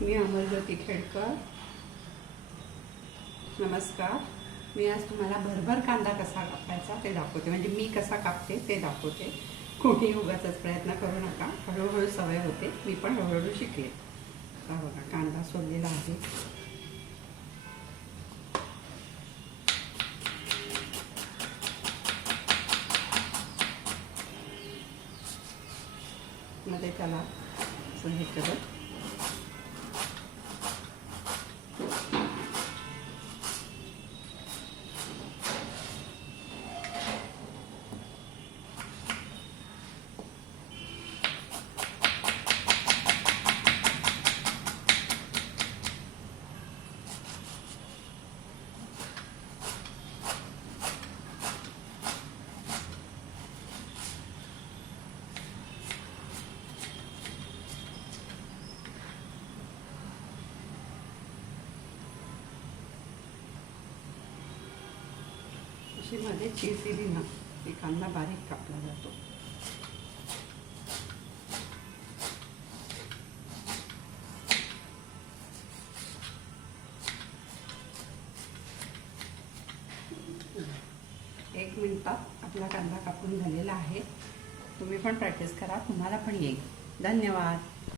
मी अमरज्योती खेडकर. नमस्कार. मी आज तुम्हाला भरभर कांदा कसा कापायचा ते दाखवते. म्हणजे मी कसा कापते ते दाखवते. कोणी उगाचच प्रयत्न करू नका. हळूहळू सवय होते. मी पण हळूहळू शिकले. आता बघा कांदा सोललेला आहे. मध्ये त्याला असं हे करत मध्ये चीज दिली ना की कांदा बारीक कापला जातो. एक मिनिटात आपला कांदा कापून झालेला आहे. तुम्ही पण प्रॅक्टिस करा, तुम्हाला पण येईल. धन्यवाद.